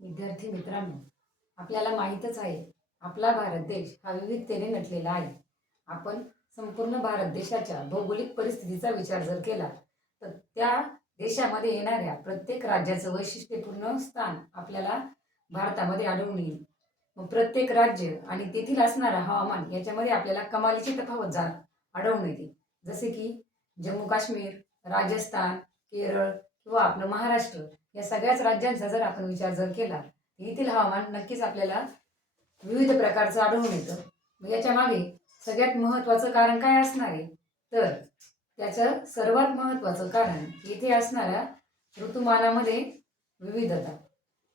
विद्यार्थी मित्रांनो, आपल्याला माहीतच आहे आपला भारत देश हा विविधतेने नटलेला आहे. आपण संपूर्ण भारत देशाच्या भौगोलिक परिस्थितीचा विचार जर केला तर त्या देशामध्ये येणाऱ्या प्रत्येक राज्याचं वैशिष्ट्यपूर्ण स्थान आपल्याला भारतामध्ये आढळून येईल. मग प्रत्येक राज्य आणि तेथील असणारा हवामान याच्यामध्ये आपल्याला कमालीची तफावत आढळून येते. जसे की जम्मू काश्मीर, राजस्थान, केरळ किंवा आपलं महाराष्ट्र या सगळ्याच राज्यांचा जर आपण विचार केला येथील हवामान नक्कीच आपल्याला विविध प्रकारचं आढळून येतं. मग याच्या मागे सगळ्यात महत्त्वाचं कारण काय असणार आहे तर त्याचं सर्वात महत्त्वाचं कारण येथे असणाऱ्या ऋतुमानामध्ये विविधता.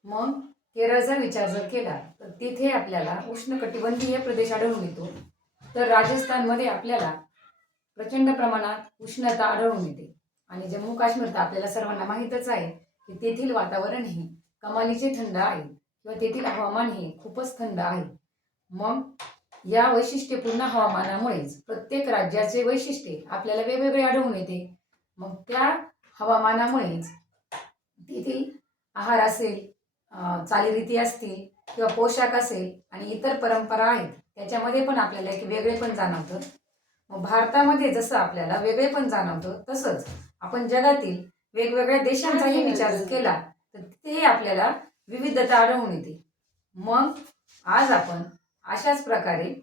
मग केरळचा विचार जर केला तर तिथे आपल्याला उष्णकटिबंधीय प्रदेश आढळून येतो, तर राजस्थानमध्ये आपल्याला प्रचंड प्रमाणात उष्णता आढळून येते आणि जम्मू काश्मीर तर आपल्याला सर्वांना माहीतच आहे की तेथील वातावरण हे कमालीचे थंड आहे किंवा तेथील हवामान हे खूपच थंड आहे. मग या वैशिष्ट्यपूर्ण हवामानामुळेच प्रत्येक राज्याचे वैशिष्ट्ये आपल्याला वेगवेगळे आढळून येते. मग त्या हवामानामुळेच तेथील आहार असेल, चालीरीती असतील किंवा पोशाख असेल आणि इतर परंपरा आहेत त्याच्यामध्ये पण आपल्याला एक वेगळेपण जाणवतं. मग भारतामध्ये जसं आपल्याला वेगळेपण जाणवतं तसंच आपण जगातील वेगवेगळ्या देशांचाही विचार केला तर तिथेही आपल्याला विविधता आढळून येते. मग आज आपण अशाच प्रकारे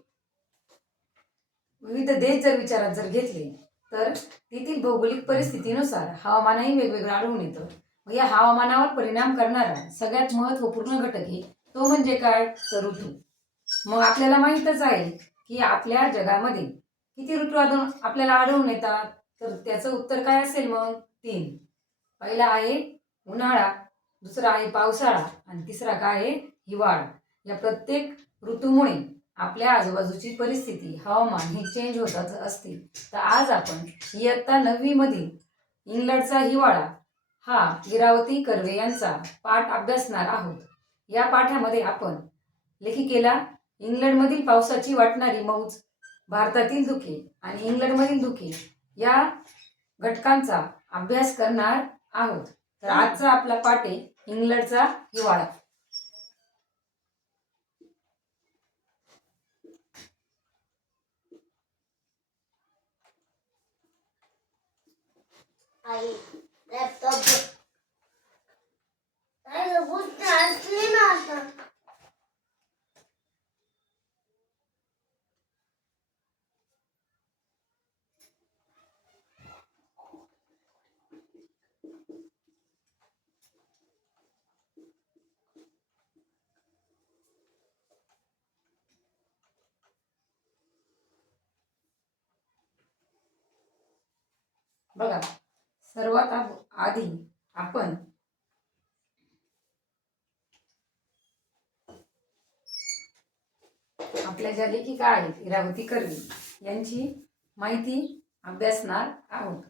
विविध देश जर विचारात घेतले तर तेथील भौगोलिक परिस्थितीनुसार हवामानही वेगवेगळं आढळून येतं. मग या हवामानावर परिणाम करणारा सगळ्यात महत्त्वपूर्ण घटक आहे तो म्हणजे काय तर ऋतू. मग आपल्याला माहीतच आहे की आपल्या जगामध्ये किती ऋतू आपल्याला आढळून येतात तर त्याचं उत्तर काय असेल मग 3. पहिला आहे उन्हाळा, दुसरा आहे पावसाळा आणि तिसरा काय आहे हिवाळा. या प्रत्येक ऋतूमुळे आपल्या आजूबाजूची परिस्थिती हवामान हे चेंज होत असते. तर आज आपण इयत्ता 9वी मधील इंग्लंडचा हिवाळा हा इरावती कर्वे यांचा पाठ अभ्यासणार आहोत. या पाठामध्ये आपण लेखिकेला इंग्लंडमधील पावसाची वाटणारी मौज, भारतातील धुके आणि इंग्लंडमधील धुके या घटकांचा अभ्यास करणार आहोत. तर आजचा आपला पाठ आहे इंग्लंडचा हिवाळा. बघा, सर्वात आधी आपण आपल्या ज्या लेखिका आहेत इरावती कर्वे यांची माहिती अभ्यासणार आहोत.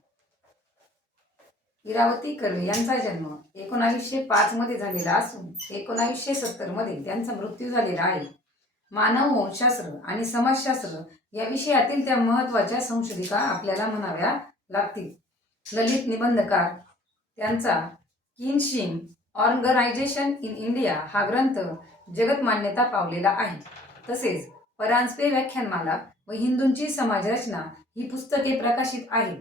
इरावती कर्वे यांचा जन्म 1905 मध्ये झालेला असून 1970 मध्ये त्यांचा मृत्यू झालेला आहे. मानव वंशशास्त्र आणि समाजशास्त्र या विषयातील त्या महत्त्वाच्या संशोधिका आपल्याला म्हणाव्या लागतील. ललित निबंधकार. त्यांचा किनशिंग ऑर्गनायझेशन इन इंडिया हा ग्रंथ जगत मान्यता पावलेला आहे. तसेच परांजपे व्याख्यानमाला व हिंदूंची समाजरचना ही पुस्तके प्रकाशित आहेत.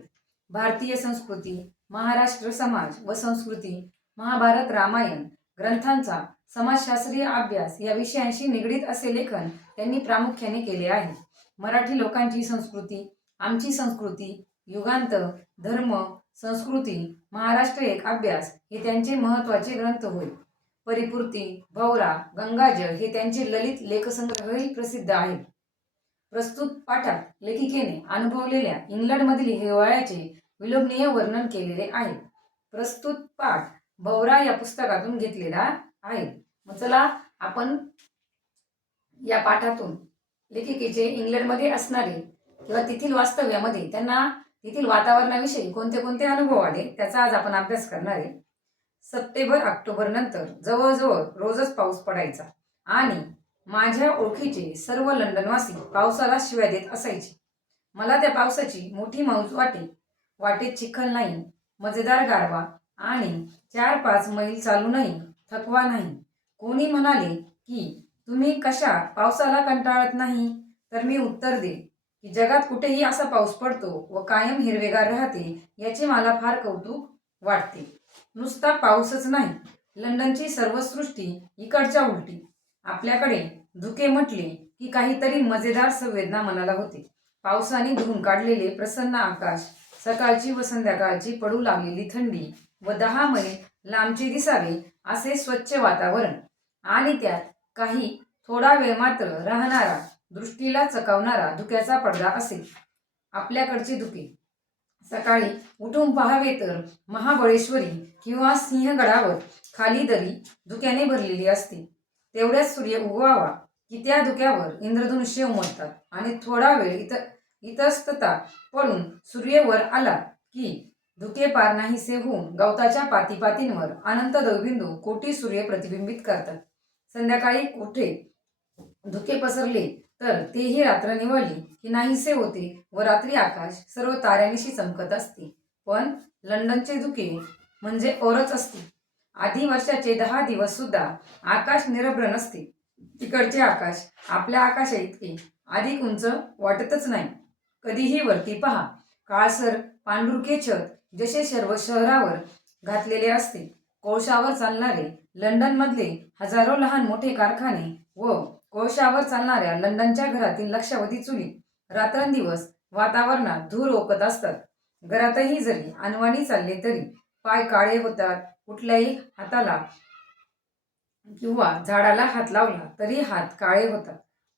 भारतीय संस्कृती, महाराष्ट्र समाज व संस्कृती, महाभारत रामायण ग्रंथांचा समाजशास्त्रीय अभ्यास या विषयांशी निगडीत असे लेखन त्यांनी प्रामुख्याने केले आहे. मराठी लोकांची संस्कृती, आमची संस्कृती, युगांत, धर्म, संस्कृती, महाराष्ट्र एक अभ्यास हे त्यांचे महत्त्वाचे ग्रंथ होय. परिपूर्ती, भौरा, गंगाजळ हे त्यांचे ललित लेखसंग्रहही प्रसिद्ध आहेत. प्रस्तुत पाठात लेखिकेने अनुभवलेल्या इंग्लंडमधील हिवाळ्याचे विलोभनीय वर्णन केलेले आहे. प्रस्तुत पाठ भौरा या पुस्तकातून घेतलेला आहे. मग चला आपण या पाठातून लेखिकेचे इंग्लंडमध्ये असणारे किंवा तेथील वास्तव्यामध्ये त्यांना तेथील वातावरणाविषयी कोणते कोणते अनुभव आले त्याचा आज आपण अभ्यास करणार आहे. सप्टेंबर ऑक्टोबर नंतर जवळजवळ रोजच पाऊस पडायचा आणि माझ्या ओळखीचे सर्व लंडनवासी पावसाला शिव्या देत असायचे. मला त्या पावसाची मोठी मौज वाटे. वाटेत चिखल नाही, मजेदार गारवा आणि 4-5 मैल चालूनही थकवा नाही. कोणी म्हणाले की तुम्ही कशा पावसाला कंटाळत नाही, तर मी उत्तर देईन की जगात कुठेही असा पाऊस पडतो व कायम हिरवेगार राहते याचे मला फार कौतुक वाटते. नुसता पाऊसच नाही, लंडनची सर्व सृष्टी इकडच्या उलटी. आपल्याकडे धुके म्हटले की काहीतरी मजेदार संवेदना मनाला होते. पावसाने धुवून काढलेले प्रसन्न आकाश, सकाळची व संध्याकाळची पडू लागलेली थंडी व 10 मैल लांबचे दिसावे असे स्वच्छ वातावरण आणि त्यात काही थोडा वेळ मात्र राहणारा, दृष्टीला चकावणारा धुक्याचा पडदा असेल. आपल्याकडचे धुके सकाळी उठून पाहावे तर महाबळेश्वरी किंवा सिंहगडावर खाली दरी धुक्याने भरलेली असते. तेवढ्यात सूर्य उगवावा की त्या धुक्यावर इंद्रधनुष्य उमटतात आणि थोडा वेळ इतस्तता पडून सूर्य वर आला की धुके पार नाहीसे होऊन गवताच्या पातीपातींवर अनंत दवबिंदू कोटी सूर्य प्रतिबिंबित करतात. संध्याकाळी कुठे धुके पसरले तर तेही रात्र निवळली की नाहीसे होते व रात्री आकाश सर्व ताऱ्यांनिशी चमकत असते. पण लंडनचे धुके म्हणजे औरच असते. आधी वर्षाचे 10 दिवस सुद्धा आकाश निरभ्र नसते. तिकडचे आकाश आपल्या आकाशा इतके अधिक उंच वाटतच नाही. कधीही वरती पहा, काळसर पांढुरके छत जसे सर्व शहरावर घातलेले असते. कोळशावर चालणारे लंडनमधले हजारो लहान मोठे कारखाने व कोळशावर चालणाऱ्या लंडनच्या घरातील लक्षावधी चुली रात्रंदिवस वातावरणात धूर ओकत असतात. घरातही जरी अनवाणी चालले तरी पाय काळे होतात. कुठल्याही हाताला किंवा झाडाला हात लावला तरी हात काळे होतात.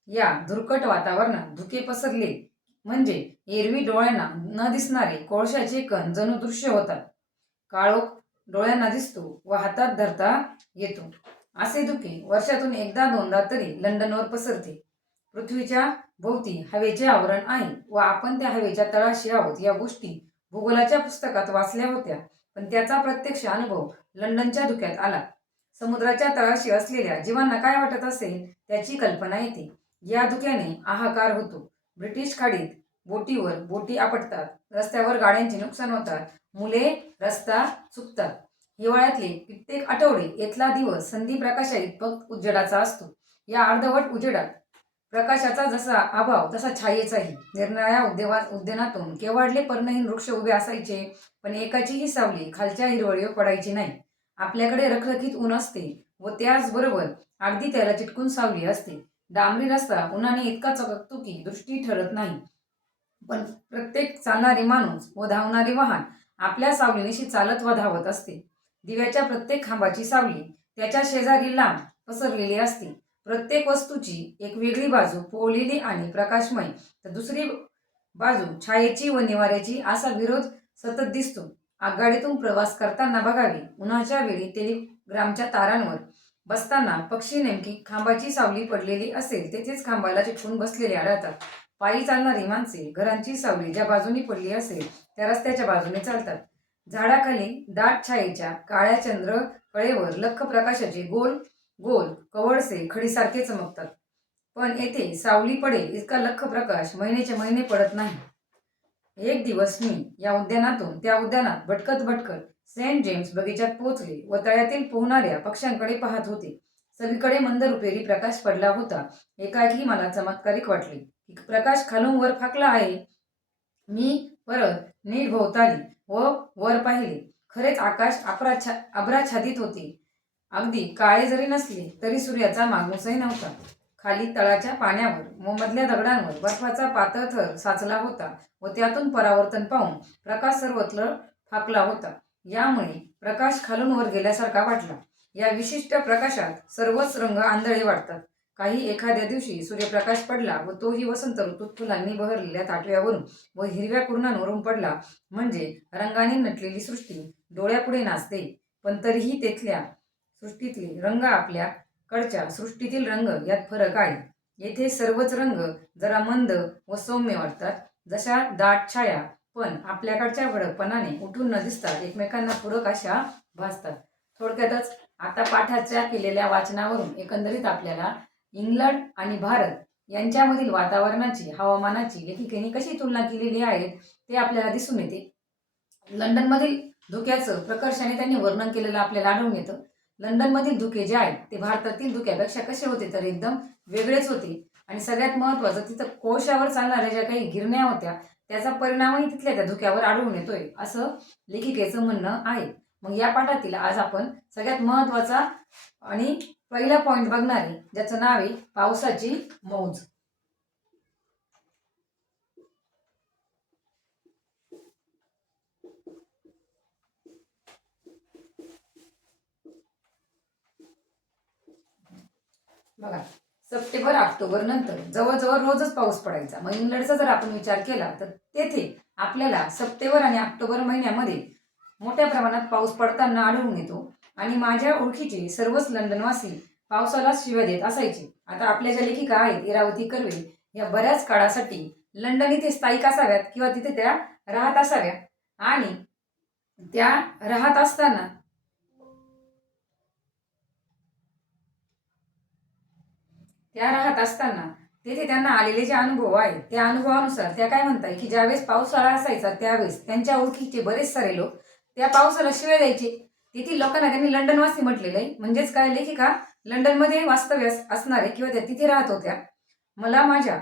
या धुरकट वातावरणात धुके पसरले म्हणजे एरवी डोळ्यांना न दिसणारे कोळशाचे कण जणू दृश्य होतात. काळोख डोळ्यांना दिसतो व हातात धरता येतो. असे धुके वर्षातून एकदा दोनदा तरी लंडनवर पसरते. पृथ्वीच्या भोवती हवेचे आवरण आहे व आपण त्या हवेच्या तळाशी आहोत या गोष्टी भूगोलाच्या पुस्तकात वाचल्या होत्या, पण त्याचा प्रत्यक्ष अनुभव लंडनच्या धुक्यात आला. समुद्राच्या तळाशी असलेल्या जीवांना काय वाटत असेल त्याची कल्पना येते. या धुक्याने हाहाकार होतो. ब्रिटिश खाडीत बोटी आपटतात, रस्त्यावर गाड्यांचे नुकसान होतात, मुले रस्ता चुकतात. हिवाळ्यातले कित्येक आठवडे इथला दिवस संधी प्रकाशा इतपत उजेडाचा असतो. या अर्धवट उजेडात प्रकाशाचा जसा अभाव तसा छायेचाही. निरनिराळ्या उद्यानातून केवाढले पर्णहीन वृक्ष उभे असायचे, पण एकाचीही सावली खालच्या हिरवळीवर पडायची नाही. आपल्याकडे रखरखीत ऊन असते व त्याचबरोबर अगदी त्याला चिटकून सावली असते. डांबरी रस्ता उन्हाने इतका चकचकतो की दृष्टी ठरत नाही, पण प्रत्येक चालणारी माणूस व धावणारी वाहन आपल्या सावलीनिशी चालत व धावत असते. दिव्याच्या प्रत्येक खांबाची सावली त्याच्या शेजारी लांब पसरलेली असते. प्रत्येक वस्तूची एक वेगळी बाजू पोळलेली आणि प्रकाशमय, तर दुसरी बाजू छायेची व निवाऱ्याची असा विरोध सतत दिसतो. आगगाडीतून प्रवास करताना बघावे, उन्हाच्या वेळी टेलिग्रामच्या तारांवर बसताना पक्षी नेमकी खांबाची सावली पडलेली असेल तेथेच खांबाला चिटकून बसलेले आढळतात. पायी चालणारी माणसे घरांची सावली ज्या बाजूनी पडली असेल त्या रस्त्याच्या बाजूने चालतात. झाडाखाली दाट छायेच्या काळ्या चंद्रकळेवर लख्ख प्रकाशाचे गोल गोल कवळसे खडीसारखे चमकतात. पण येथे सावली पडेल इतका लख्ख प्रकाश महिन्याचे महिने पडत नाही. एक दिवस मी या उद्यानातून त्या उद्यानात भटकत भटकत सेंट जेम्स बगीचात पोहोचले व तळ्यातील पोहणाऱ्या पक्ष्यांकडे पाहत होते. सगळीकडे मंद रुपेरी प्रकाश पडला होता. एकाएकी मला चमत्कारिक वाटले की प्रकाश खालून वर फाकला आहे. मी परत नीट भोवताली व वर पाहिले. खरेच आकाश अभ्राच्छादित होते. अगदी काळे जरी नसले तरी सूर्याचा मागूसही नव्हता. खाली तळाच्या पाण्यावर व मधल्या दगडांवर बर्फाचा पातळ थर साचला होता व त्यातून परावर्तन पाहून प्रकाश सर्वत्र फाकला होता. यामुळे प्रकाश खालून वर गेल्यासारखा वाटला. या विशिष्ट प्रकाशात सर्वच रंग आंधळे वाटतात. काही एखाद्या दिवशी सूर्यप्रकाश पडला व तोही वसंत ऋतूत फुलांनी बहरलेल्या ताटव्यावरून व हिरव्या कुरणांवरून पडला म्हणजे रंगाने नटलेली सृष्टी डोळ्यापुढे नाचते. पण तरीही तेथल्या सृष्टीतले रंग आपल्याकडच्या सृष्टीतील रंग यात फरक आहे. येथे सर्वच रंग जरा मंद व सौम्य वाटतात, जशा दाट छाया, पण आपल्याकडच्या भडकपणाने उठून न दिसता एकमेकांना पूरक अशा भासतात. थोडक्यातच आता पाठाच्या केलेल्या वाचनावरून एकंदरीत आपल्याला इंग्लंड आणि भारत यांच्यामधील वातावरणाची, हवामानाची लेखिकेने कशी तुलना केलेली आहे ते आपल्याला दिसून येते. लंडनमधील धुक्याचं प्रकर्षाने त्यांनी वर्णन केलेलं आपल्याला आढळून येतं. लंडनमधील धुके जे आहेत ते भारतातील धुक्यापेक्षा कसे होते तर एकदम वेगळेच होते. आणि सगळ्यात महत्त्वाचं, तिथं कोळशावर चालणाऱ्या ज्या काही गिरण्या होत्या त्याचा परिणामही तिथल्या त्या धुक्यावर आढळून येतोय, असं लेखिकेचं म्हणणं आहे. मग या पाठातील आज आपण सगळ्यात महत्त्वाचा आणि पहिला पॉइंट बघणार आहे, ज्याचं नाव आहे पावसाची मौज. बघा, सप्टेंबर ऑक्टोबर नंतर जवळजवळ रोजच पाऊस पडायचा. मग इंग्लंडचा जर आपण विचार केला तर तेथे आपल्याला सप्टेंबर आणि ऑक्टोबर महिन्यामध्ये मोठ्या प्रमाणात पाऊस पडताना आढळून येतो. आणि माझ्या ओळखीचे सर्वच लंडनवासी पावसाला शिव्या देत असायचे. आता आपल्या ज्या लेखिका आहेत इरावती कर्वे, या बऱ्याच काळासाठी लंडन इथे स्थायिक असाव्यात किंवा तिथे त्या राहत असाव्या. आणि त्या राहत असताना तेथे त्यांना आलेले जे अनुभव आहेत त्या अनुभवानुसार त्या काय म्हणताय की ज्यावेळेस पावसाळा असायचा त्यावेळेस त्यांच्या ओळखीचे बरेच सारे लोक त्या पावसाला शिव्या द्यायचे. तेथील लोकांना त्यांनी लंडनवासी म्हटलेलं आहे. म्हणजेच काय, लेखिका लंडनमध्ये वास्तव्यास असणारे किंवा त्या तिथे राहत होत्या. मला माझ्या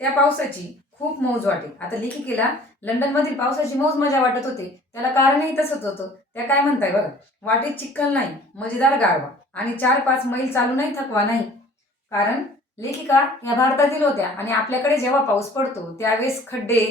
त्या पावसाची खूप मौज वाटे. आता लेखिकेला लंडनमधील पावसाची मौज मजा वाटत होते, त्याला कारणही तसंच होतं. त्या काय म्हणताय बघा, वाटेत चिखल नाही, मजेदार गारवा आणि 4-5 मैल चालूनही थकवा नाही. कारण लेखिका ह्या भारतातील होत्या आणि आपल्याकडे जेव्हा पाऊस पडतो त्यावेळेस खड्डे,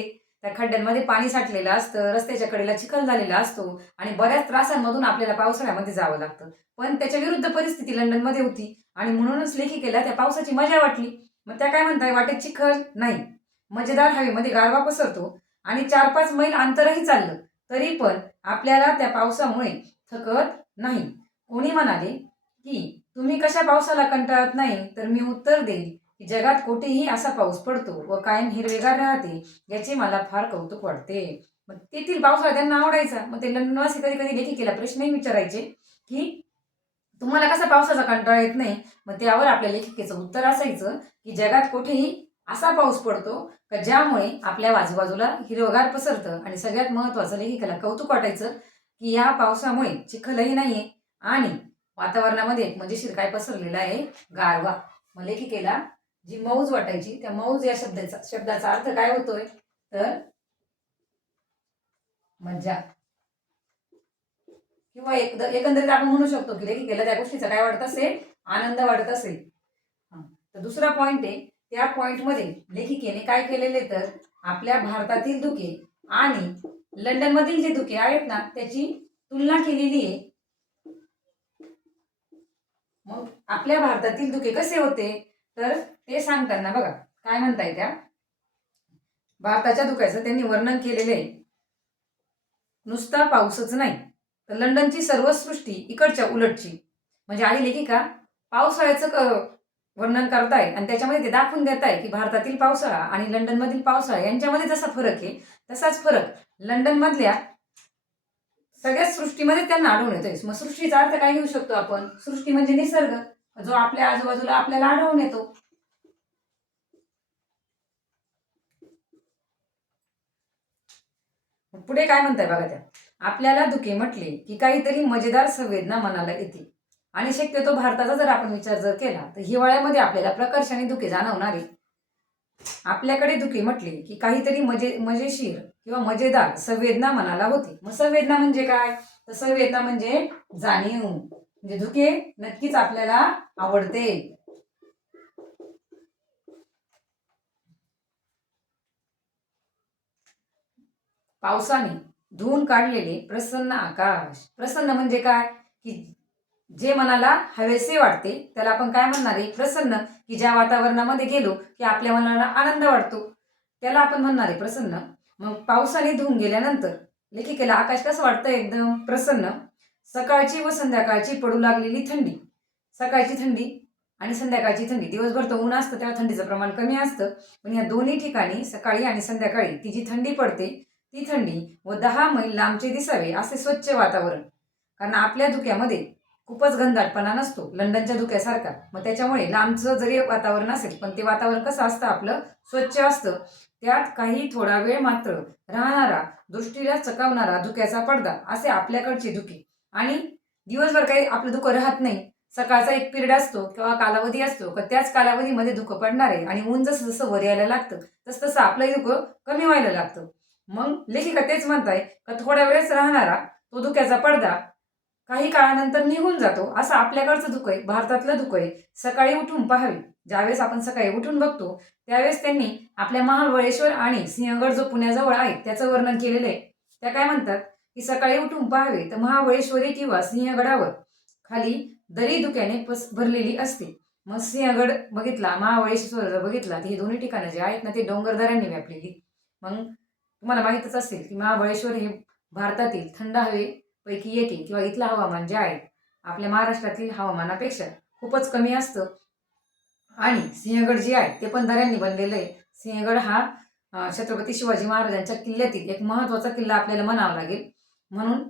त्या खड्ड्यांमध्ये पाणी साठलेलं असतं, रस्त्याच्या कडेला चिखल झालेला असतो आणि बऱ्याच त्रासांमधून आपल्याला पावसाळ्यामध्ये जावं लागतं. पण त्याच्या विरुद्ध परिस्थिती लंडनमध्ये होती आणि म्हणूनच लेखिकेला त्या पावसाची मजा वाटली. मग त्या काय म्हणताय, वाटेत चिखल नाही, मजेदार हवेमध्ये गारवा पसरतो आणि 4-5 मैल अंतरही चाललं तरी पण आपल्याला त्या पावसामुळे थकत नाही. कोणी म्हणाले की तुम्ही कशा पावसाला कंटाळत नाही, तर मी उत्तर देईल की जगात कुठेही असा पाऊस पडतो व कायम हिरवेगार राहते, याचे मला फार कौतुक वाटते. मग तेथील पावसाळा त्यांना आवडायचा. मग ते लंडनवासी कधी कधी लेखिकेला प्रश्नही विचारायचे की तुम्हाला कसा पावसाचा कंटाळा येत नाही. मग त्यावर आपल्या लेखिकेचं उत्तर असायचं की जगात कुठेही असा पाऊस पडतो का ज्यामुळे आपल्या आजूबाजूला हिरवगार पसरतं. आणि सगळ्यात महत्त्वाचं लेखिकेला कौतुक वाटायचं की या पावसामुळे चिखलही नाहीये आणि वातावरणामध्ये एक मजेशीर काय पसरलेला आहे, गारवा. मग लेखिकेला जी मौज वाटायची, त्या मौज या शब्दाचा अर्थ काय होतोय तर मज्जा किंवा एकंदरीत आपण म्हणू शकतो की लेखिकेला त्या गोष्टीचा काय वाटत असेल, आनंद वाटत असेल. तर दुसरा पॉइंट आहे, त्या पॉइंटमध्ये लेखिकेने काय केलेले तर आपल्या भारतातील धुके आणि लंडनमधील जे धुके आहेत ना त्याची तुलना केलेली आहे. मग आपल्या भारतातील धुके कसे होते तर ते सांगताना बघा काय म्हणताय, त्या भारताच्या धुक्याचं त्यांनी वर्णन केलेलं आहे. नुसता पाऊसच नाही तर लंडनची सर्व सृष्टी इकडच्या उलटची. म्हणजे आधी लेखिका पावसाळ्याचं वर्णन करताय आणि त्याच्यामध्ये ते दाखवून देत आहे की भारतातील पावसाळा आणि लंडनमधील पावसाळा यांच्यामध्ये जसा फरक आहे तसाच फरक लंडनमधल्या सगळ्या सृष्टीमध्ये त्यांना आढळून येतोय. मग सृष्टीचा अर्थ काय घेऊ शकतो आपण, सृष्टी म्हणजे निसर्ग, जो आपल्या आजूबाजूला आपल्याला आढळून येतो. पुढे काय म्हणताय बघा, त्या आपल्याला धुके म्हटले की काहीतरी मजेदार संवेदना मनाला येते. आणि शक्यतो भारताचा जर आपण विचार जर केला तर हिवाळ्यामध्ये आपल्याला प्रकर्षाने धुके जाणवणारे. आपल्याकडे धुके म्हटले की काहीतरी मजेशीर किंवा मजेदार संवेदना मनाला होते. मग संवेदना म्हणजे काय तर संवेदना म्हणजे जाणीव. म्हणजे धुके नक्कीच आपल्याला आवडते. पावसाने धुवून काढलेले प्रसन्न आकाश. प्रसन्न म्हणजे काय की जे मनाला हवेसे वाटते त्याला आपण काय म्हणणार आहे, प्रसन्न. की ज्या वातावरणामध्ये गेलो की आपल्या मनाला आनंद वाटतो त्याला आपण म्हणणार आहे प्रसन्न. मग पावसाने धुवून गेल्यानंतर लेखिकेला आकाश कसं वाटतं, एकदम प्रसन्न. सकाळची व संध्याकाळची पडू लागलेली थंडी, सकाळची थंडी आणि संध्याकाळची थंडी. दिवसभर तर ऊन असतं तेव्हा थंडीचं प्रमाण कमी असतं, पण या दोन्ही ठिकाणी सकाळी आणि संध्याकाळी ती जी थंडी पडते ती थंडी व 10 मैल लांबचे दिसावे असे स्वच्छ वातावरण. कारण आपल्या धुक्यामध्ये खूपच घनदाटपणा नसतो लंडनच्या धुक्यासारखा. मग त्याच्यामुळे लांबचं जरी वातावरण असेल पण ते वातावरण कसं असतं आपलं, स्वच्छ असतं. त्यात काही थोडा वेळ मात्र राहणारा, दृष्टीला चकावणारा धुक्याचा पडदा असे आपल्याकडचे धुके. आणि दिवसभर काही आपलं धुकं राहत नाही. सकाळचा एक पिरियड असतो किंवा कालावधी असतो का त्याच कालावधीमध्ये धुकं पडणार आहे आणि ऊन जसं जसं वर यायला लागतं तसं तसं आपलंही धुकं कमी व्हायला लागतं. मग लेखिका तेच म्हणताय का थोड्या वेळेस राहणारा तो धुक्याचा पडदा काही काळानंतर निघून जातो. असं आपल्याकडचं धुकं आहे, भारतातलं धुकं आहे. सकाळी उठून पाहावे. ज्यावेळेस आपण सकाळी उठून बघतो त्यावेळेस त्यांनी आपल्या महाबळेश्वर आणि सिंहगड जो पुण्याजवळ आहे त्याचं वर्णन केलेलं आहे. त्या काय म्हणतात की सकाळी उठून पाहावे तर महाबळेश्वरी किंवा सिंहगडावर खाली दरी धुक्याने भरलेली असते. मग सिंहगड बघितला, महाबळेश्वर बघितला, हे दोन्ही ठिकाणं जे आहेत ना ते डोंगरदऱ्यांनी व्यापलेली. मग तुम्हाला माहीतच असेल की महाबळेश्वर हे भारतातील थंड हवेपैकी एक आहे किंवा इथलं हवामान जे आहे आपल्या महाराष्ट्रातील हवामानापेक्षा खूपच कमी असतं. आणि सिंहगड जे आहे ते पण दऱ्यांनी बनलेलं आहे. सिंहगड हा छत्रपती शिवाजी महाराजांच्या किल्ल्यातील एक महत्त्वाचा किल्ला आपल्याला म्हणावा लागेल. म्हणून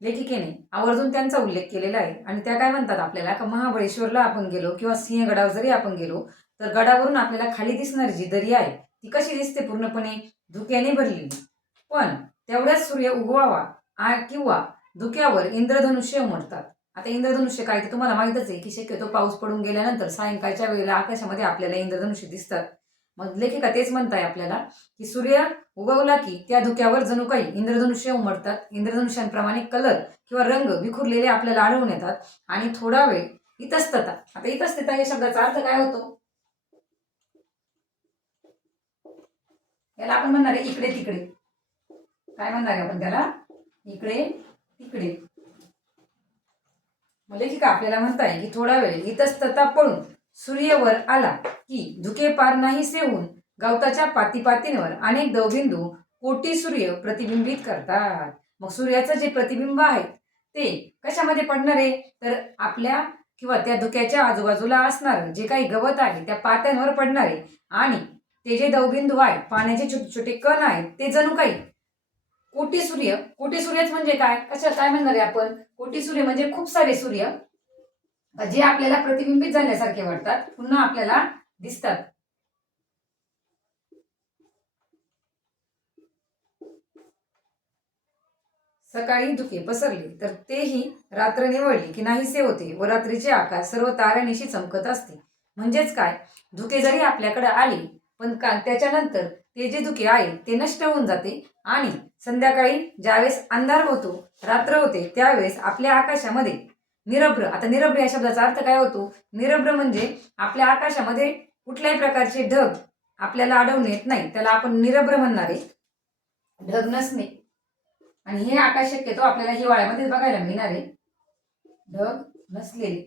लेखिकेने आवर्जून त्यांचा उल्लेख केलेला आहे. आणि त्या काय म्हणतात आपल्याला का महाबळेश्वरला आपण गेलो किंवा सिंहगडावर जरी आपण गेलो तर गडावरून आपल्याला खाली दिसणारी जी दरी आहे ती कशी दिसते, पूर्णपणे धुक्याने भरलेली. पण तेवढ्याच सूर्य उगवावा किंवा धुक्यावर इंद्रधनुष्य उमटतात. आता इंद्रधनुष्य काय ते तुम्हाला माहितच आहे की शक्यतो पाऊस पडून गेल्यानंतर सायंकाळच्या वेळेला आकाशामध्ये आपल्याला इंद्रधनुष्य दिसतात. मग लेखिका तेच म्हणताय आपल्याला की सूर्य उगवला की त्या धुक्यावर जणू काही इंद्रधनुष्य उमटतात. इंद्रधनुष्यांप्रमाणे कलर किंवा रंग विखुरलेले आपल्याला आढळून येतात. आणि थोडा वेळ इतस्तता. आता इतस्तता या शब्दाचा अर्थ काय होतो? याला आपण म्हणणार आहे इकडे तिकडे. काय म्हणणार आहे आपण त्याला? इकडे तिकडे. लेखिका आपल्याला म्हणताय की थोडा वेळ इतस्तता पळून सूर्यवर आला की धुके पार नाहीसे होऊन गवताच्या पातीपातींवर अनेक दवबिंदू कोटी सूर्य प्रतिबिंबित करतात. मग सूर्याचं जे प्रतिबिंब आहे ते कशामध्ये पडणार आहे तर आपल्या किंवा त्या धुक्याच्या आजूबाजूला असणारं जे काही गवत आहे त्या पात्यांवर पडणार आहे. आणि ते जे दवबिंदू आहेत, पाण्याचे छोटे छोटे कण आहेत, ते जणू काही कोटी सूर्य. कोटी सूर्यच म्हणजे काय, कशा काय म्हणणार आहे आपण? कोटी सूर्य म्हणजे खूप सारे सूर्य जे आपल्याला प्रतिबिंबित झाल्यासारखे वाटतात, पुन्हा आपल्याला दिसतात. सकाळी धुके पसरले तर तेही रात्र निवळली की नाहीसे होते व रात्रीचे आकाश सर्व ताऱ्यानिशी चमकत असते. म्हणजेच काय, धुके जरी आपल्याकडे आले पण त्याच्यानंतर ते जे धुके आहे ते नष्ट होऊन जाते. आणि संध्याकाळी ज्यावेळेस अंधार होतो, रात्र होते, त्यावेळेस आपल्या आकाशामध्ये निरभ्र. आता निरभ्र या शब्दाचा अर्थ काय होतो? निरभ्र म्हणजे आपल्या आकाशामध्ये कुठल्याही प्रकारचे ढग आपल्याला आढळून येत नाही, त्याला आपण निरभ्र म्हणणार आहे. ढग नसणे. आणि हे आकाश शक्यतो आपल्याला हिवाळ्यामध्ये बघायला मिळणार आहे, ढग नसलेले.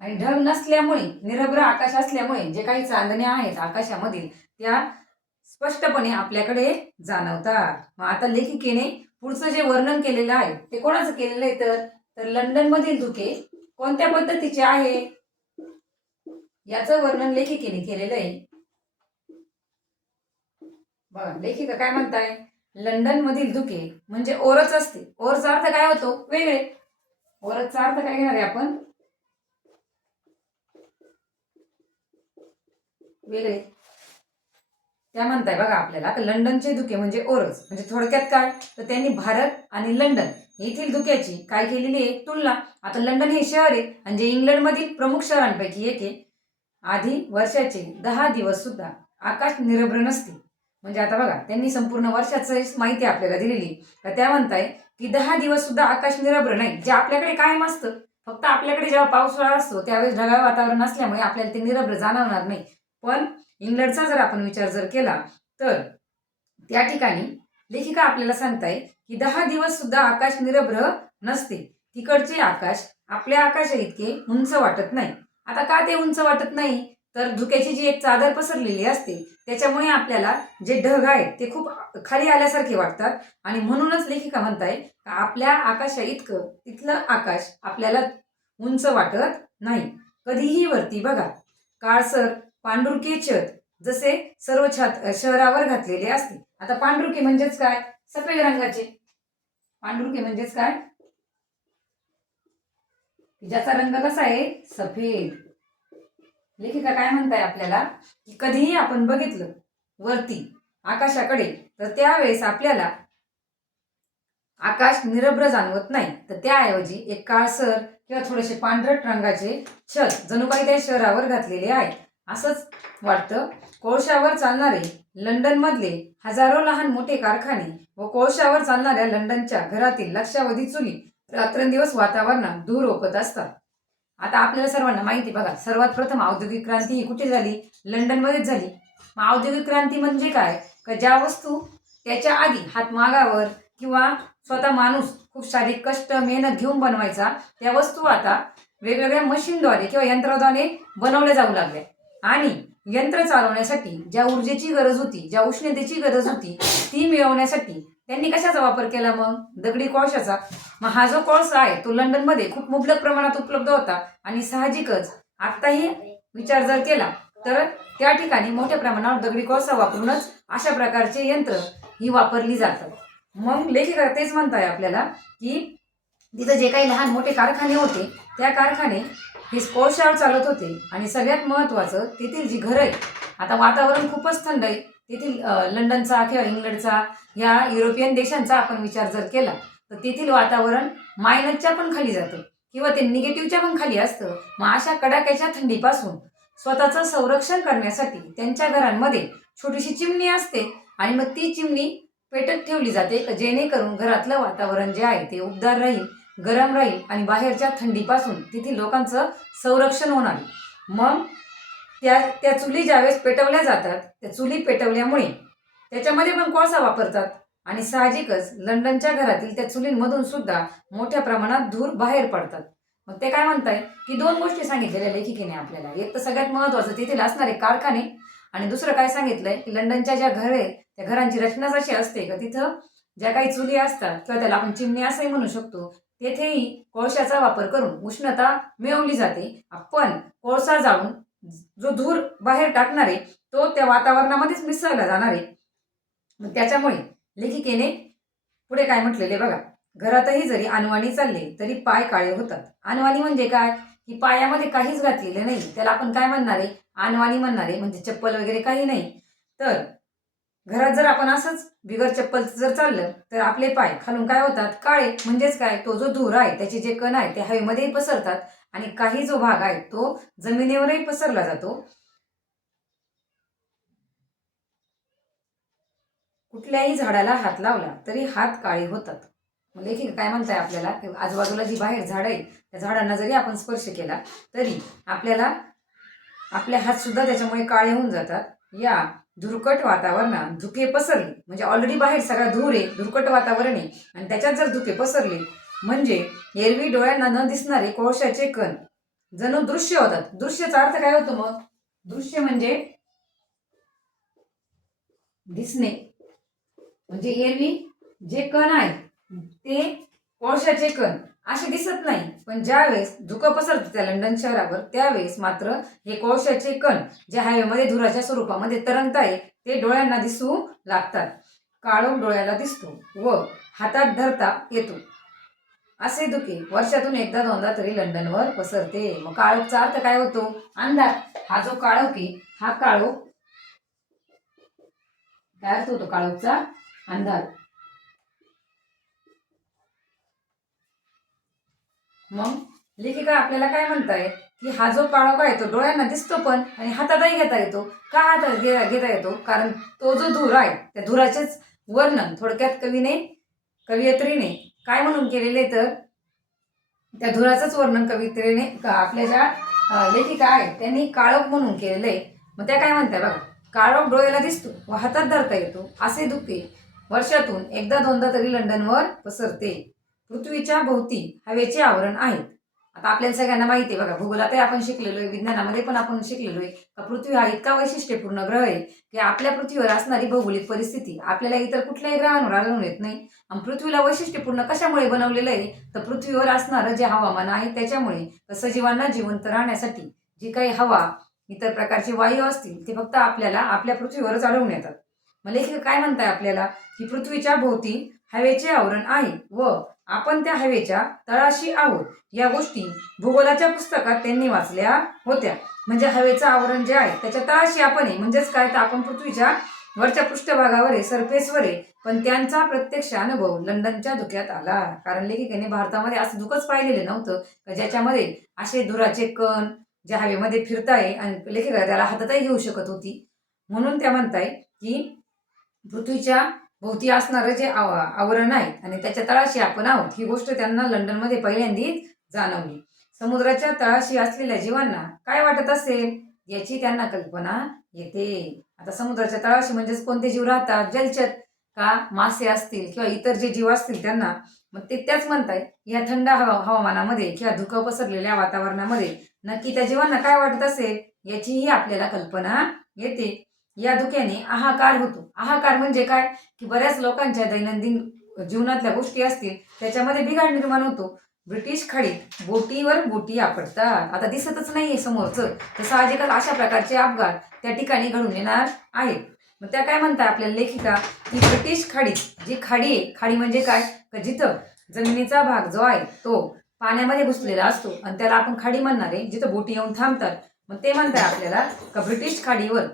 आणि ढग नसल्यामुळे, निरभ्र आकाश असल्यामुळे जे काही चांदण्या आहेत आकाशामधील त्या स्पष्टपणे आपल्याकडे जाणवतात. मग आता लेखिकेने पुढचं जे वर्णन केलेलं आहे ते कोणाचं केलेलं आहे तर लंडन मधील धुके कोणत्या पद्धतीचे आहे याचं वर्णन लेखिकेने केलेलं आहे. बघा लेखिका काय म्हणताय, लंडन मधील धुके म्हणजे ओरच असते. ओरचा अर्थ काय होतो? वेगळे. ओरचा अर्थ काय घेणार आहे आपण? वेगळे. त्या म्हणताय बघा आपल्याला की लंडनचे धुके म्हणजे ओरस. म्हणजे थोडक्यात काय तर त्यांनी भारत आणि लंडन येथील धुक्याची काय केलेली आहे तुलना. आता लंडन हे शहर आहे आणि जे इंग्लंडमधील प्रमुख शहरांपैकी एक आहे. आधी वर्षाचे 10 दिवस सुद्धा आकाश निरभ्र नसते. म्हणजे आता बघा त्यांनी संपूर्ण वर्षाचं माहिती आपल्याला दिलेली. तर त्या म्हणताय की 10 दिवस सुद्धा आकाश निरभ्र नाही, जे आपल्याकडे कायम असतं. फक्त आपल्याकडे जेव्हा पावसाळा असतो त्यावेळेस ढगाळ वातावरण असल्यामुळे आपल्याला ते निरभ्र जाणवणार नाही. पण इंग्लंडचा जर आपण विचार जर केला तर त्या ठिकाणी लेखिका आपल्याला सांगताय की 10 दिवस सुद्धा आकाश निरभ्र नसते. तिकडचे आकाश आपल्या आकाशा इतके उंच वाटत नाही. आता का ते उंच वाटत नाही तर धुक्याची जी एक चादर पसरलेली असते त्याच्यामुळे आपल्याला जे ढग आहेत ते खूप खाली आल्यासारखे वाटतात. आणि म्हणूनच लेखिका म्हणताय आपल्या आकाशा इतकं तिथलं आकाश आपल्याला उंच वाटत नाही. कधीही वरती बघा काळसर पांढुरके छत जसे सर्व शहरावर घातलेले असते. आता पांढुरके म्हणजेच काय? सफेद रंगाचे. पांढुरके म्हणजेच काय? ज्याचा रंग कसा आहे? सफेद. लेखिका काय म्हणताय आपल्याला की कधीही आपण बघितलं वरती आकाशाकडे तर त्यावेळेस आपल्याला आकाश निरभ्र जाणवत नाही, तर त्याऐवजी एक काळसर किंवा थोडेसे पांढरट रंगाचे छत जणू काही त्या शहरावर घातलेले आहे असंच वाटतं. कोळशावर चालणारे लंडनमधले हजारो लहान मोठे कारखाने व कोळशावर चालणाऱ्या लंडनच्या घरातील लक्षावधी चुली रात्रंदिवस वातावरणात धूर ओकत असतात. आता आपल्याला सर्वांना माहिती बघा, सर्वात प्रथम औद्योगिक क्रांती ही कुठे झाली? लंडनमध्येच झाली. मग औद्योगिक क्रांती म्हणजे काय? का ज्या वस्तू त्याच्या आधी हातमागावर किंवा स्वतः माणूस खूप शारीरिक कष्ट मेहनत घेऊन बनवायचा, त्या वस्तू आता वेगवेगळ्या मशीनद्वारे किंवा यंत्राद्वारे बनवल्या जाऊ लागल्या. आणि यंत्र चालवण्यासाठी ज्या ऊर्जेची गरज होती, ज्या उष्णतेची गरज होती, ती मिळवण्यासाठी त्यांनी कशाचा वापर केला? मग दगडी कोळशाचा. मग हा जो कोळसा आहे तो लंडनमध्ये खूप मुबलक प्रमाणात उपलब्ध होता आणि साहजिकच आत्ताही विचार जर केला तर त्या ठिकाणी मोठ्या प्रमाणावर दगडी कोळसा वापरूनच अशा प्रकारचे यंत्र ही वापरली जातात. मग लेखिका तेच म्हणताय आपल्याला की तिथं जे काही लहान मोठे कारखाने होते, त्या कारखाने हे कोळशावर चालत होते. आणि सगळ्यात महत्त्वाचं, तेथील जी घरं आहे, आता वातावरण खूपच थंड आहे तेथील, लंडनचा किंवा इंग्लंडचा या युरोपियन देशांचा आपण विचार जर केला तर तेथील वातावरण मायनसच्या पण खाली जातं किंवा ते निगेटिव्हच्या पण खाली असतं. मग अशा कडाक्याच्या थंडीपासून स्वतःचं संरक्षण करण्यासाठी त्यांच्या घरांमध्ये छोटीशी चिमणी असते आणि मग ती चिमणी पेटत ठेवली जाते, जेणेकरून घरातलं वातावरण जे आहे ते उबदार राहील, गरम राहील आणि बाहेरच्या थंडीपासून तेथील लोकांचं संरक्षण होणार. मग त्या चुली ज्यावेळेस पेटवल्या जातात, त्या चुली पेटवल्यामुळे त्याच्यामध्ये पण कोळसा वापरतात आणि साहजिकच लंडनच्या घरातील त्या चुलींमधून सुद्धा मोठ्या प्रमाणात धूर बाहेर पडतात. मग ते काय म्हणताय की दोन गोष्टी सांगितलेल्या लेखिकेने आपल्याला. एक तर सगळ्यात महत्त्वाचं तेथील असणारे कारखाने, आणि दुसरं काय सांगितलंय की लंडनच्या ज्या घर आहे त्या घरांची रचनाच अशी असते का तिथं ज्या काही चुली असतात किंवा त्याला आपण चिमणी असंही म्हणू शकतो, तेथेही कोळशाचा वापर करून उष्णता मिळवली जाते. आपण कोळसा जाळून जो धूर बाहेर टाकणार आहे तो त्या वातावरणामध्येच मिसळला जाणार आहे. मग त्याच्यामुळे लेखिकेने पुढे काय म्हटलेले बघा, घरातही जरी अनवाणी चालले तरी पाय काळे होतात. अनवाणी म्हणजे काय? की पायामध्ये काहीच घातलेले नाही, त्याला आपण काय म्हणणार आहे? अनवाणी म्हणणार आहे. म्हणजे चप्पल वगैरे काही नाही. तर घरात जर आपण असंच बिगर चप्पलचं जर चाललं तर आपले पाय खालून काय होतात? काळे. म्हणजेच काय? तो जो धूर आहे, त्याचे जे कण आहे ते हवेमध्येही पसरतात आणि काही जो भाग आहे तो जमिनीवरही पसरला जातो. कुठल्याही झाडाला हात लावला तरी हात काळे होतात. मग लेखिका काय म्हणताय आपल्याला की आजूबाजूला जी बाहेर झाडं आहे त्या झाडांना जरी आपण स्पर्श केला तरी आपल्याला आपले हात सुद्धा त्याच्यामुळे काळे होऊन जातात. या धुरकट वातावरणात धुके पसरले म्हणजे ऑलरेडी बाहेर सगळा धूर आहे, धुरकट वातावरण आहे आणि त्याच्यात जर धुके पसरले म्हणजे एरवी डोळ्यांना न दिसणारे कोळशाचे कण जणू दृश्य होतात. दृश्याचा अर्थ काय होतो? मग दृश्य म्हणजे दिसणे. म्हणजे एरवी जे कण आहेत ते कोळशाचे कण असे दिसत नाही, पण ज्यावेळेस धुकं पसरतं त्या लंडन शहरावर त्यावेळेस मात्र हे कोळशाचे कण जे हवेमध्ये धुराच्या स्वरूपामध्ये तरंगत आहे ते डोळ्यांना दिसू लागतात. काळोख डोळ्याला दिसतो व हातात धरता येतो. असे धुके वर्षातून एकदा दोनदा तरी लंडनवर पसरते. मग काळोखचा अर्थ काय होतो? अंधार. हा जो काळोख आहे हा काळोख काय अर्थ होतो? काळोखचा अंधार. मग लेखिका आपल्याला काय म्हणताय की हा जो काळोख आहे तो डोळ्यांना दिसतो पण आणि हातातही घेता येतो. का हातात घेता येतो? कारण तो जो धूर आहे त्या धुराचेच वर्णन थोडक्यात कवयित्रीने काय म्हणून केलेले, तर त्या धुराचंच वर्णन कवित्रीने आपल्या ज्या लेखिका आहेत त्यांनी काळोख म्हणून केलेलं आहे. मग त्या काय म्हणताय बघा, काळोख डोळ्याला दिसतो व हातात धरता येतो असे धुके वर्षातून एकदा दोनदा तरी लंडनवर पसरते. पृथ्वीच्या भोवती हवेचे आवरण आहे. आता आपल्याला सगळ्यांना माहिती आहे बघा, भूगोलातही आपण शिकलेलो आहे, विज्ञानामध्ये पण आपण शिकलेलो आहे का पृथ्वी हा इतका वैशिष्ट्यपूर्ण ग्रह आहे की आपल्या पृथ्वीवर असणारी भौगोलिक परिस्थिती आपल्याला इतर कुठल्याही ग्रहांवर आढळून येत नाही. आणि पृथ्वीला वैशिष्ट्यपूर्ण कशामुळे बनवलेलं आहे? तर पृथ्वीवर असणारं जे हवामान आहे त्याच्यामुळे. सजीवांना जिवंत राहण्यासाठी जी काही हवा इतर प्रकारचे वायू असतील ते फक्त आपल्याला आपल्या पृथ्वीवरच आढळून येतात. मग लेखक काय म्हणताय आपल्याला की पृथ्वीच्या भोवती हवेचे आवरण आहे व आपण त्या हवेच्या तळाशी आहोत. या गोष्टी भूगोलाच्या पुस्तकात त्यांनी वाचल्या होत्या. म्हणजे हवेचं आवरण जे आहे त्याच्या तळाशी आपण आहे. म्हणजेच काय? तर आपण पृथ्वीच्या वरच्या पृष्ठभागावर आहे, सरफेसवर आहे, पण त्यांचा प्रत्यक्ष अनुभव लंडनच्या धुक्यात आला. कारण लेखिकेने भारतामध्ये असं धुकंच पाहिलेलं नव्हतं का ज्याच्यामध्ये असे धुराचे कण ज्या हवेमध्ये फिरताय आणि लेखिका त्याला हातातही घेऊ शकत होती. म्हणून त्या म्हणताय की पृथ्वीच्या भोवती असणारं जे आवरण आहे आणि त्याच्या तळाशी आपण आहोत ही गोष्ट त्यांना लंडनमध्ये पहिल्यांदी जाणवली. समुद्राच्या तळाशी असलेल्या जीवांना काय वाटत असेल याची त्यांना कल्पना येते. आता समुद्राच्या तळाशी म्हणजेच कोणते जीव राहतात, जलचर का मासे असतील किंवा इतर जे जीव असतील त्यांना. मग ते त्याच म्हणताय या थंड हवामानामध्ये किंवा धुकं पसरलेल्या वातावरणामध्ये नक्की त्या जीवांना काय वाटत असेल याचीही आपल्याला कल्पना येते. या धुक्याने हाहाकार होतो. हाहाकार म्हणजे काय की बऱ्याच लोकांच्या दैनंदिन जीवनातल्या गोष्टी असतील त्याच्यामध्ये बिघाड निर्माण होतो. ब्रिटिश खाडीत बोटीवर बोटी आपटतात. आता दिसतच नाहीये समोरचं, तर साहजिकच अशा प्रकारचे अपघात त्या ठिकाणी घडून येणार आहेत. मग त्या काय म्हणतात आपल्या लेखिका की ब्रिटिश खाडीत जी खाडी आहे, खाडी म्हणजे काय तर जिथं जमिनीचा भाग जो आहे तो पाण्यामध्ये घुसलेला असतो आणि त्याला आपण खाडी म्हणणार आहे, जिथं बोटी येऊन थांबतात. मग ते म्हणताय आपल्याला का ब्रिटिश खाडीवर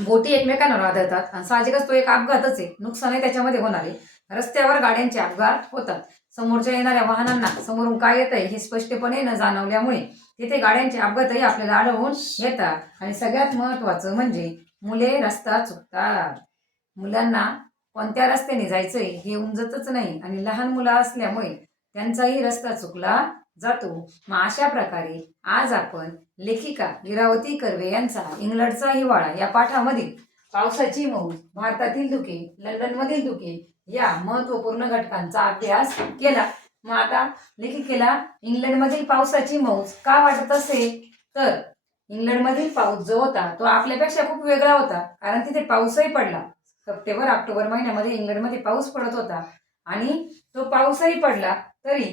बोटी एकमेकांवर आदळतात आणि साहजिकच तो एक अपघातच आहे, नुकसानही त्याच्यामध्ये होणार आहे. रस्त्यावर गाड्यांचे अपघात होतात. समोरच्या येणाऱ्या वाहनांना समोरून काय येत आहे हे स्पष्टपणे न जाणवल्यामुळे तिथे गाड्यांचे अपघातही आपल्याला आढळून येतात. आणि सगळ्यात महत्वाचं म्हणजे मुले रस्ता चुकतात. मुलांना कोणत्या रस्त्याने जायचंय हे उमजतच नाही आणि लहान मुलं असल्यामुळे त्यांचाही रस्ता चुकला जातो. मग अशा प्रकारे आज आपण लेखिका इरावती कर्वे यांचा इंग्लंडचा हिवाळा या पाठामधील पावसाची मौज, भारतातील धुके, लंडनमधील धुके या महत्वपूर्ण घटकांचा अभ्यास केला. मग आता लेखिकेला इंग्लंडमधील पावसाची मौज का वाटत असेल तर इंग्लंडमधील पाऊस जो होता तो आपल्यापेक्षा खूप वेगळा होता. कारण तिथे पाऊसही पडला. सप्टेंबर ऑक्टोबर महिन्यामध्ये इंग्लंडमध्ये पाऊस पडत होता आणि तो पाऊसही पडला तरी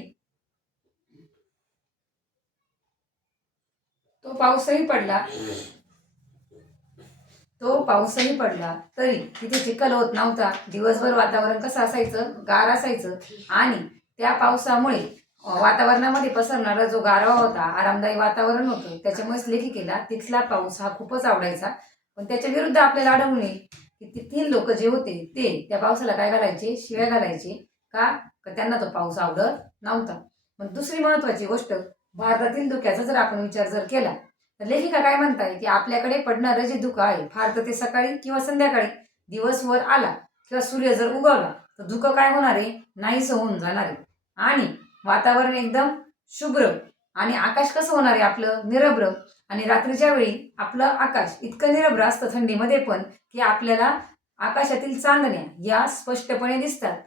तो पाऊसही पडला तरी तिथे चिखल होत नव्हता. दिवसभर वातावरण कसं असायचं, गार असायचं आणि त्या पावसामुळे वातावरणामध्ये पसरणारा जो गारवा होता, आरामदायी वातावरण होतं. त्याच्यामुळेच लेखिकेला तिथला पाऊस हा खूपच आवडायचा. पण त्याच्या विरुद्ध आपल्याला आढळून येईल की तिथील लोक जे होते ते त्या पावसाला काय घालायचे, शिव्या घालायचे. का त्यांना तो पाऊस आवडत नव्हता. मग दुसरी महत्वाची गोष्ट, भारतातील धुक्याचा जर आपण विचार जर केला तर लेखिका काय म्हणताय की आपल्याकडे पडणारं जे धुकं आहे फार तर ते सकाळी किंवा संध्याकाळी दिवस वर आला किंवा सूर्य जर उगवला तर धुकं काय होणार आहे, नाहीसं होऊन जाणार आहे. आणि वातावरण एकदम शुभ्र आणि आकाश कसं होणार आहे आपलं निरभ्र. आणि रात्रीच्या वेळी आपलं आकाश इतकं निरभ्र असतं थंडीमध्ये पण की आपल्याला आकाशातील चांदण्या या स्पष्टपणे दिसतात,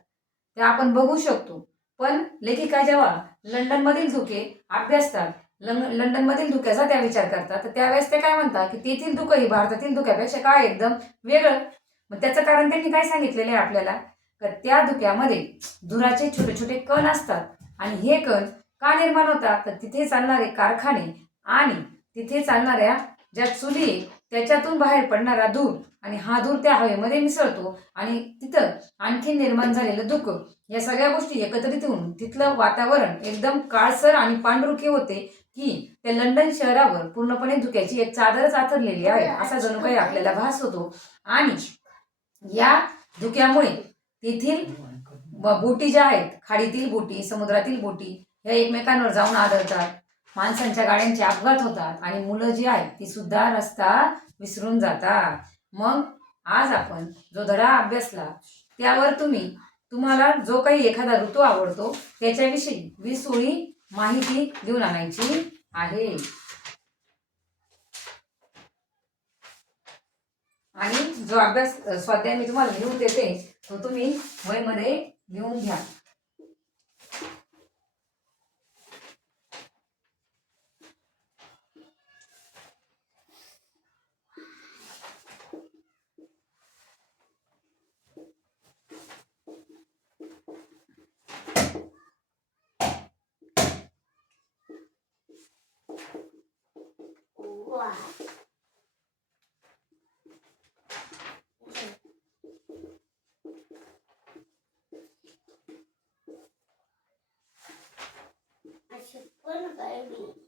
त्या आपण बघू शकतो. पण लेखिका जेव्हा लंडनमधील धुके अभ्यासतात, लंडनमधील धुक्याचा त्या विचार करतात, तर त्यावेळेस ते काय म्हणतात की तेथील धुकं ही भारतातील धुक्यापेक्षा काय एकदम वेगळं. मग त्याचं कारण त्यांनी काय सांगितलेलं आहे आपल्याला तर त्या धुक्यामध्ये धुराचे छोटे छोटे कण असतात आणि हे कण का निर्माण होतात तर तिथे चालणारे कारखाने आणि तिथे चालणाऱ्या ज्या चुली त्याच्यातून बाहेर पडणारा धूर आणि हा धूर त्या हवेमध्ये मिसळतो आणि तिथं आणखी निर्माण झालेलं धुकं या सगळ्या गोष्टी एकत्रित होऊन तिथलं वातावरण एकदम काळसर आणि पांढरुके होते की त्या लंडन शहरावर पूर्णपणे धुक्याची एक चादरच आथरलेली आहे असा जणू काही आपल्याला भास होतो. आणि या धुक्यामुळे तेथील बोटी ज्या आहेत, खाडीतील बोटी, समुद्रातील बोटी ह्या एकमेकांवर जाऊन आदळतात. माणसांच्या गाड्यांचे अपघात होतात आणि मुलं जी आहेत ती सुद्धा रस्ता विसरून जातात. मग आज आपण जो धडा अभ्यासला त्यावर तुम्हाला जो काही एखादा ऋतू आवडतो त्याच्याविषयी 20 ओळी माहिती लिहून आणायची आहे. आणि जो अभ्यास स्वाध्याय मी तुम्हाला लिहून देते तो तुम्ही वहीमध्ये लिहून घ्या. I should put a baby.